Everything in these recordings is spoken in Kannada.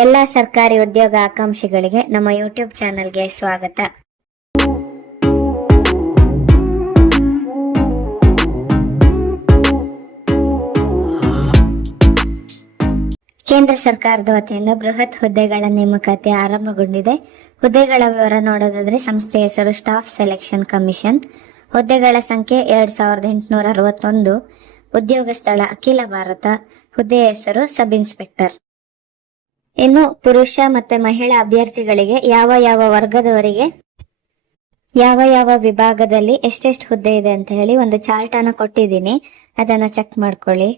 ಎಲ್ಲ ಸರ್ಕಾರಿ ಉದ್ಯೋಗ ಆಕಾಂಕ್ಷಿಗಳಿಗೆ ನಮ್ಮ ಯೂಟ್ಯೂಬ್ ಚಾನೆಲ್ಗೆ ಸ್ವಾಗತ. ಕೇಂದ್ರ ಸರ್ಕಾರದ ವತಿಯಿಂದ ಬೃಹತ್ ಹುದ್ದೆಗಳ ನೇಮಕಾತಿ ಆರಂಭಗೊಂಡಿದೆ. ಹುದ್ದೆಗಳ ವಿವರ ನೋಡೋದಾದ್ರೆ ಸಂಸ್ಥೆಯ ಹೆಸರು ಸ್ಟಾಫ್ ಸೆಲೆಕ್ಷನ್ ಕಮಿಷನ್. ಹುದ್ದೆಗಳ ಸಂಖ್ಯೆ ಎರಡ್ ಸಾವಿರದ ಎಂಟುನೂರ ಅರವತ್ತೊಂದು. ಉದ್ಯೋಗ ಸ್ಥಳ ಅಖಿಲ ಭಾರತ. ಹುದ್ದೆಯ ಹೆಸರು ಸಬ್ ಇನ್ಸ್ಪೆಕ್ಟರ್. ಇನ್ನು ಪುರುಷ ಮತ್ತೆ ಮಹಿಳಾ ಅಭ್ಯರ್ಥಿಗಳಿಗೆ ಯಾವ ಯಾವ ವರ್ಗದವರಿಗೆ, ಯಾವ ಯಾವ ವಿಭಾಗದಲ್ಲಿ ಎಷ್ಟೆಷ್ಟು ಹುದ್ದೆ ಇದೆ ಅಂತ ಹೇಳಿ ಒಂದು ಚಾರ್ಟ್ ಅನ್ನ ಕೊಟ್ಟಿದ್ದೀನಿ. ಅದನ್ನ ಚೆಕ್ ಮಾಡ್ಕೊಳ್ಳಿ.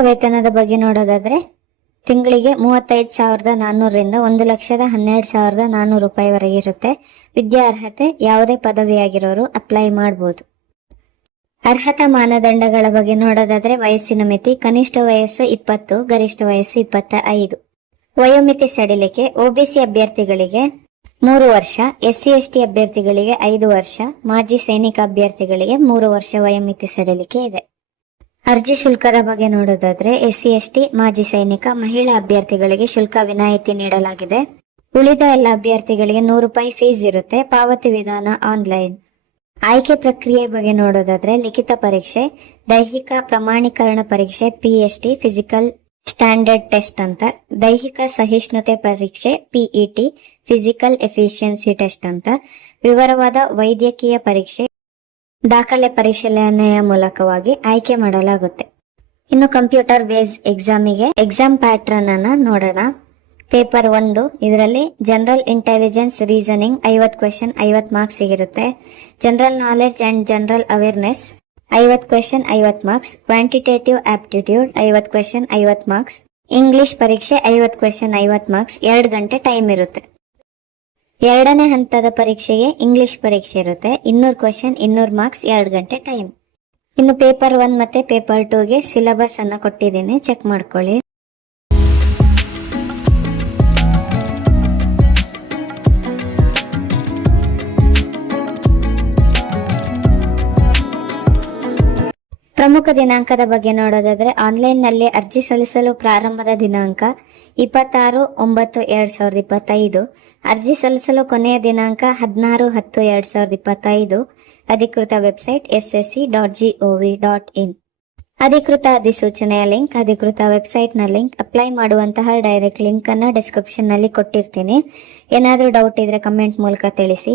ವೇತನದ ಬಗ್ಗೆ ನೋಡೋದಾದ್ರೆ ತಿಂಗಳಿಗೆ ಮೂವತ್ತೈದು ಸಾವಿರದ ನಾನ್ನೂರರಿಂದ ಒಂದು ಲಕ್ಷದ ಹನ್ನೆರಡು ಸಾವಿರದ ನಾನ್ನೂರು ರೂಪಾಯಿವರೆಗೆ ಇರುತ್ತೆ. ವಿದ್ಯಾರ್ಹತೆ, ಯಾವುದೇ ಪದವಿಯಾಗಿರೋರು ಅಪ್ಲೈ ಮಾಡಬಹುದು ಅರ್ಹತಾ ಮಾನದಂಡಗಳ ಬಗ್ಗೆ ನೋಡೋದಾದ್ರೆ ವಯಸ್ಸಿನ ಮಿತಿ, ಕನಿಷ್ಠ ವಯಸ್ಸು ಇಪ್ಪತ್ತು, ಗರಿಷ್ಠ ವಯಸ್ಸು ಇಪ್ಪತ್ತ ಐದು ವಯೋಮಿತಿ ಸಡಿಲಿಕೆ ಒಬಿಸಿ ಅಭ್ಯರ್ಥಿಗಳಿಗೆ ಮೂರು ವರ್ಷ, ಎಸ್ಸಿ, ಎಸ್ಟಿ ಅಭ್ಯರ್ಥಿಗಳಿಗೆ ಐದು ವರ್ಷ, ಮಾಜಿ ಸೈನಿಕ ಅಭ್ಯರ್ಥಿಗಳಿಗೆ ಮೂರು ವರ್ಷ ವಯೋಮಿತಿ ಸಡಿಲಿಕೆ ಇದೆ. ಅರ್ಜಿ ಶುಲ್ಕದ ಬಗ್ಗೆ ನೋಡೋದಾದ್ರೆ ಎಸ್ಸಿ, ಎಸ್ಟಿ, ಮಾಜಿ ಸೈನಿಕ, ಮಹಿಳಾ ಅಭ್ಯರ್ಥಿಗಳಿಗೆ ಶುಲ್ಕ ವಿನಾಯಿತಿ ನೀಡಲಾಗಿದೆ. ಉಳಿದ ಎಲ್ಲ ಅಭ್ಯರ್ಥಿಗಳಿಗೆ ನೂರು ರೂಪಾಯಿ ಫೀಸ್ ಇರುತ್ತೆ, ಪಾವತಿ ವಿಧಾನ ಆನ್ಲೈನ್ ಆಯ್ಕೆ ಪ್ರಕ್ರಿಯೆ ಬಗ್ಗೆ ನೋಡೋದಾದ್ರೆ ಲಿಖಿತ ಪರೀಕ್ಷೆ, ದೈಹಿಕ ಪ್ರಮಾಣೀಕರಣ ಪರೀಕ್ಷೆ ಪಿಎಸ್ಟಿ ಫಿಸಿಕಲ್ ಸ್ಟ್ಯಾಂಡರ್ಡ್ ಟೆಸ್ಟ್ ಅಂತ, ದೈಹಿಕ ಸಹಿಷ್ಣುತೆ ಪರೀಕ್ಷೆ ಪಿಇಟಿ ಫಿಸಿಕಲ್ ಎಫಿಷಿಯನ್ಸಿ ಟೆಸ್ಟ್ ಅಂತ, ವಿವರವಾದ ವೈದ್ಯಕೀಯ ಪರೀಕ್ಷೆ ದಾಖಲೆ ಪರಿಶೀಲನೆಯ ಮೂಲಕವಾಗಿ ಆಯ್ಕೆ ಮಾಡಲಾಗುತ್ತೆ. ಇನ್ನು ಕಂಪ್ಯೂಟರ್ ಬೇಸ್ ಎಕ್ಸಾಮಿಗೆ ಎಕ್ಸಾಮ್ ಪ್ಯಾಟ್ರನ್ ಅನ್ನ ನೋಡೋಣ. ಪೇಪರ್ ಒಂದು, ಇದರಲ್ಲಿ ಜನರಲ್ ಇಂಟೆಲಿಜೆನ್ಸ್ ರೀಸನಿಂಗ್ ಐವತ್ತು ಕ್ವೆಶನ್, ಐವತ್ತು ಮಾರ್ಕ್ಸ್ ಇರುತ್ತೆ general knowledge and general awareness ಐವತ್ತು ಕ್ವೆಶನ್, ಐವತ್ತು ಮಾರ್ಕ್ಸ್. ಕ್ವಾಂಟಿಟೇಟಿವ್ ಆಪ್ಟಿಟ್ಯೂಡ್, ಐವತ್ತು ಕ್ವೆಶನ್, ಐವತ್ತು ಮಾರ್ಕ್ಸ್. ಇಂಗ್ಲಿಷ್ ಪರೀಕ್ಷೆ, ಐವತ್ತು ಕ್ವೆಶನ್, ಐವತ್ತು ಮಾರ್ಕ್ಸ್. ಎರಡು ಗಂಟೆ ಟೈಮ್ ಇರುತ್ತೆ. ಎರಡನೇ ಹಂತದ ಪರೀಕ್ಷೆಗೆ ಇಂಗ್ಲಿಷ್ ಪರೀಕ್ಷೆ ಇರುತ್ತೆ. ಇನ್ನೂರು ಕ್ವಶನ್ ಇನ್ನೂರು ಮಾರ್ಕ್ಸ್ ಎರಡು ಗಂಟೆ ಟೈಮ್ ಇನ್ನು ಪೇಪರ್ ಒನ್ ಮತ್ತೆ ಪೇಪರ್ ಟೂಗೆ ಸಿಲೆಬಸ್ ಅನ್ನ ಕೊಟ್ಟಿದ್ದೀನಿ. ಚೆಕ್ ಮಾಡ್ಕೊಳ್ಳಿ. ಪ್ರಮುಖ ದಿನಾಂಕದ ಬಗ್ಗೆ ನೋಡೋದಾದ್ರೆ ಆನ್ಲೈನ್ನಲ್ಲಿ ಅರ್ಜಿ ಸಲ್ಲಿಸಲು ಪ್ರಾರಂಭದ ದಿನಾಂಕ ಇಪ್ಪತ್ತಾರು ಒಂಬತ್ತು ಎರಡ್ ಸಾವಿರದ ಇಪ್ಪತ್ತೈದು, ಅರ್ಜಿ ಸಲ್ಲಿಸಲು ಕೊನೆಯ ದಿನಾಂಕ ಹದಿನಾರು ಹತ್ತು ಎರಡ್ ಸಾವಿರದ ಇಪ್ಪತ್ತೈದು, ಅಧಿಕೃತ website S S C dot G V dot in. ಅಧಿಕೃತ ಅಧಿಸೂಚನೆಯ ಲಿಂಕ್, ಅಧಿಕೃತ ವೆಬ್ಸೈಟ್ನ ಲಿಂಕ್, ಅಪ್ಲೈ ಮಾಡುವಂತಹ ಡೈರೆಕ್ಟ್ ಲಿಂಕ್ ಅನ್ನು ಡಿಸ್ಕ್ರಿಪ್ಷನ್ನಲ್ಲಿ ಕೊಟ್ಟಿರ್ತೀನಿ. ಏನಾದರೂ ಡೌಟ್ ಇದ್ರೆ ಕಮೆಂಟ್ ಮೂಲಕ ತಿಳಿಸಿ.